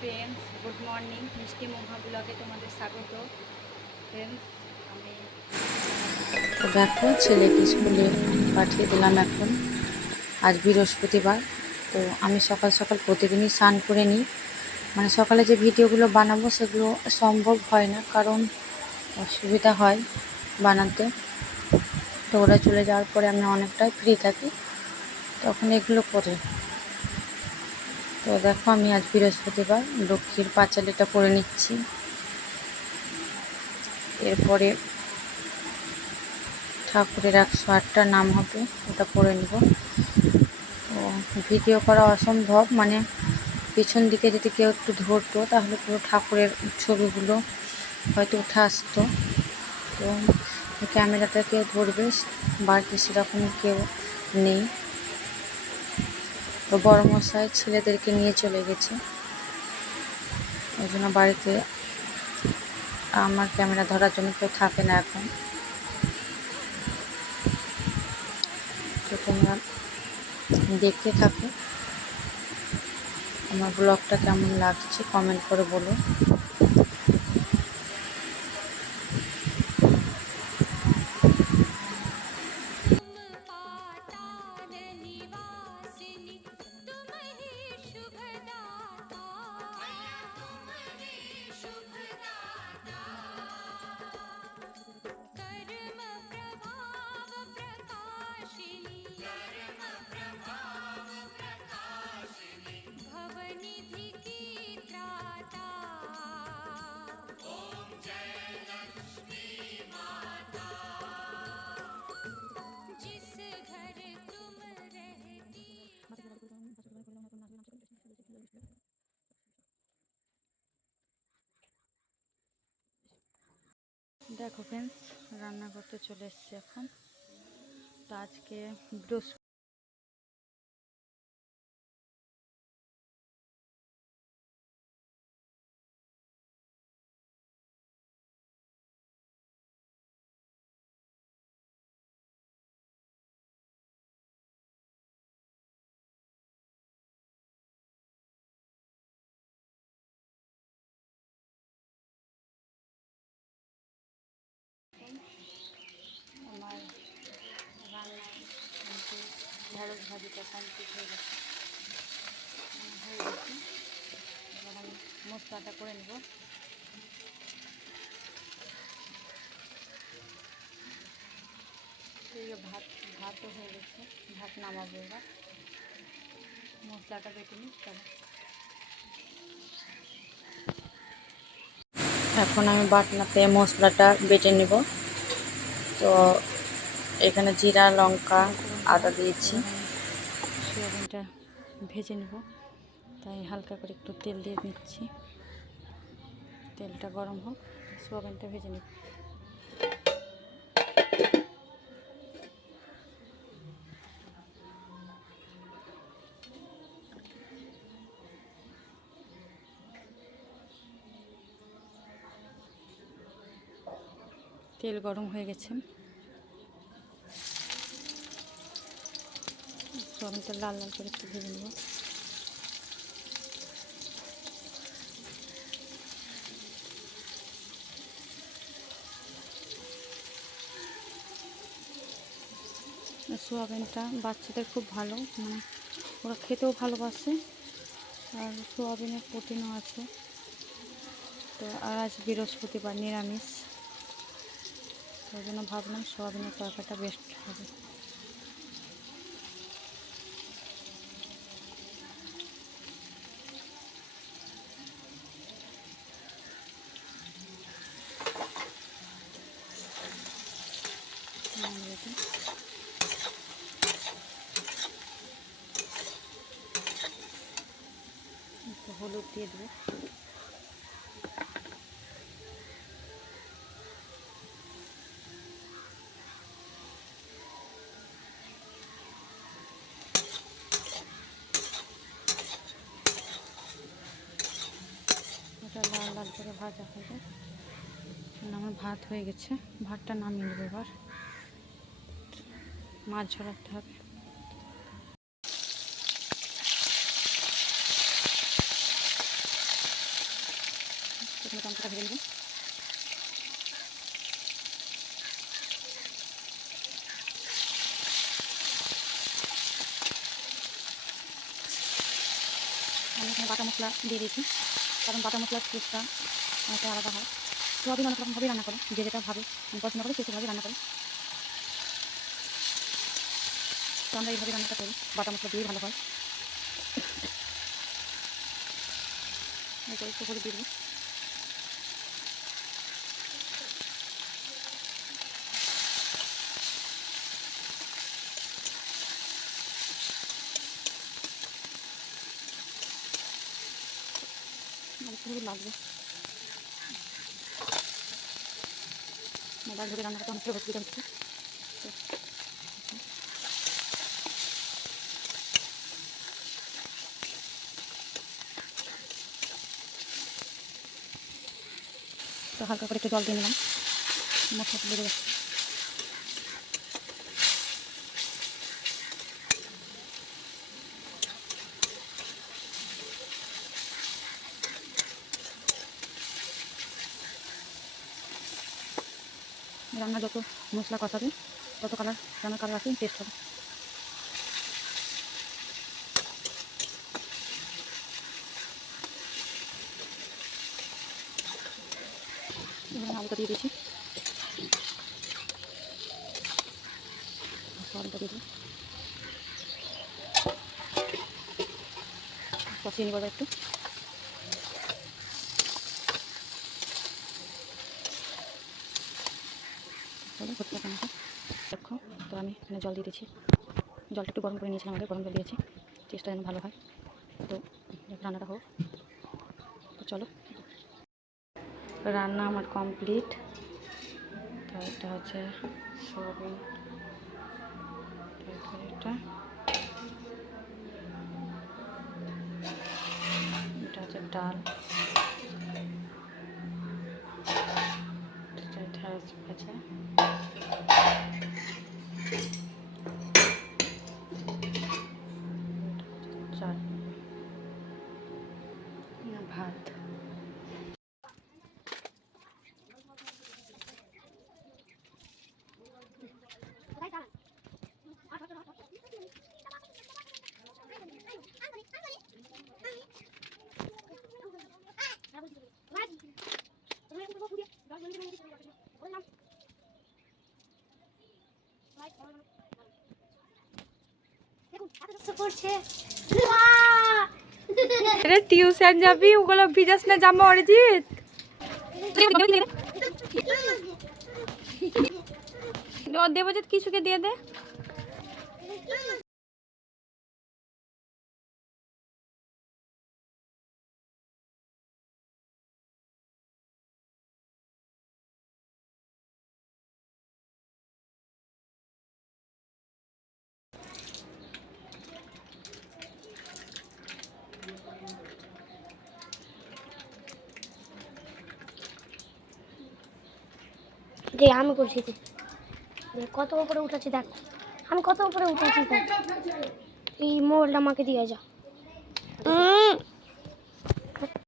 Friends, good morning. মিষ্টি মহা ব্লগে তোমাদের স্বাগত। ফ্রেন্ডস, আমি তো দেখো ছেলেকে স্কুলে পাঠিয়ে দিলাম এখন। আজ বৃহস্পতিবার, তো আমি সকাল সকাল প্রতিদিনই স্নান করে নিই। মানে সকালে যে ভিডিওগুলো বানাবো সেগুলো সম্ভব হয় না, কারণ অসুবিধা হয় বানাতে। তো ওরা চলে যাওয়ার পরে আমি অনেকটাই ফ্রি থাকি, তখন এগুলো করে। তো দেখো আমি আজ বৃহস্পতিবার লক্ষ্মীর পাঁচালিটা পরে নিচ্ছি। এরপরে ঠাকুরের 108টা নাম হবে, ওটা পড়ে নেব। তো ভিডিও করা অসম্ভব, মানে পিছন দিকে যদি কেউ একটু ধরতো তাহলে পুরো ঠাকুরের ছবিগুলো হয়তো উঠে আসতো। তো ক্যামেরাটা কেউ ধরবে বাড়িতে সেরকম কেউ নেই। তো বড় মশাই ছেলেদেরকে নিয়ে চলে গেছে, ওই জন্য বাড়িতে আমার ক্যামেরা ধরার জন্য কেউ থাকে না এখন। তো তোমরা দেখতে থাকো, আমার ব্লগটা কেমন লাগছে কমেন্ট করে বলো। দেখো ফ্রেন্ডস, রান্না করতে চলে এসেছি এখন। তো আজকে আমার রান্নার কিন্তু ঢেঁড়স ভাজিটা কমপ্লিট হয়ে গেছে। এবার আমি মশলাটা করে নেব। ভাতও হয়ে গেছে, ভাত নামাবো। এবার মশলাটা বেটে নিই। এখন আমি বাটনাতে মশলাটা বেটে নেব। তো এখানে জিরা, লঙ্কা, আদা দিয়েছি। সয়াবিনটা ভেজে নেব, তাই হালকা করে একটু তেল দিয়ে নিচ্ছি। তেলটা গরম হোক, সয়াবিনটা ভেজে নেব। তেল গরম হয়ে গেছে, সয়াবিনটা লাল লাল করে একটু ভেজে নেব। সোয়াবিনটা বাচ্চাদের খুব ভালো, মানে ওরা খেতেও ভালোবাসে, আর সোয়াবিনের প্রোটিনও আছে। তো আর আজ বৃহস্পতিবার নিরামিষ, ওই জন্য ভাবলাম সোয়াবিনের তরকারিটা বেস্ট হবে। একটু হলুদ দিয়ে দেবো। এটা লাল লাল করে ভাজা হয়ে যায়। আমার ভাত হয়ে গেছে, ভাতটা নামিয়ে নেবো। এবার মাছ ঝরাতে হবে। প্রথমে টমেটোটা ভেজে নেব। আমি এখানে বাটা মশলা দিয়ে দিয়েছি, কারণ বাটা মশলার টেস্টটা অনেকটা আলাদা হয়। সোয়াবিন অনেক রকমভাবেই রান্না করে, যে যেটা ভাবে পছন্দ করে সেভাবে রান্না করে। তো আমরা এইভাবে রান্নাটা করি, বাটা মশলা দিয়েই ভালো হয়। একটু করে দিয়ে দেবো। একটু লাগবে, মোবাইল ধরে রান্না করতে অনেকটা অসুবিধা হচ্ছে। তো হালকা করে একটু জল দিয়ে নিলাম, মশলাটা লেগে যাচ্ছে। রান্না যত মশলা কষাবে তত রান্নার কালার আসে, টেস্ট হবে। এখানে আলুটা দিয়ে দিয়েছি, আলুটা দিয়ে দিই, কষিয়ে নিব একটু। হচ্ছে টমেটো দেখো। তো আমি এখানে জল দিয়ে দিচ্ছি, জলটা একটু গরম করে নিয়েছিলাম, আমাদের গরম জল দিয়েছি, টেস্টটা যেন ভালো হয়। তো রান্নাটা হোক, তো চলো। রান্না আমার কমপ্লিট। তো এটা হচ্ছে সোয়াবিন, এটা হচ্ছে ডাল, এটা ঢেঁড়স ভাজা, চাটনি, ভাত। টিউশন যাবি, ওগুলো ভিজাস না জামা অরিজিৎ। দেবজিৎ কিছুকে দিয়ে দে। দে আমি করছি, কত উপরে উঠেছি দেখ, আমি কত উপরে উঠেছি দেখ। এই মোবাইলটা আমাকে দিয়ে যা।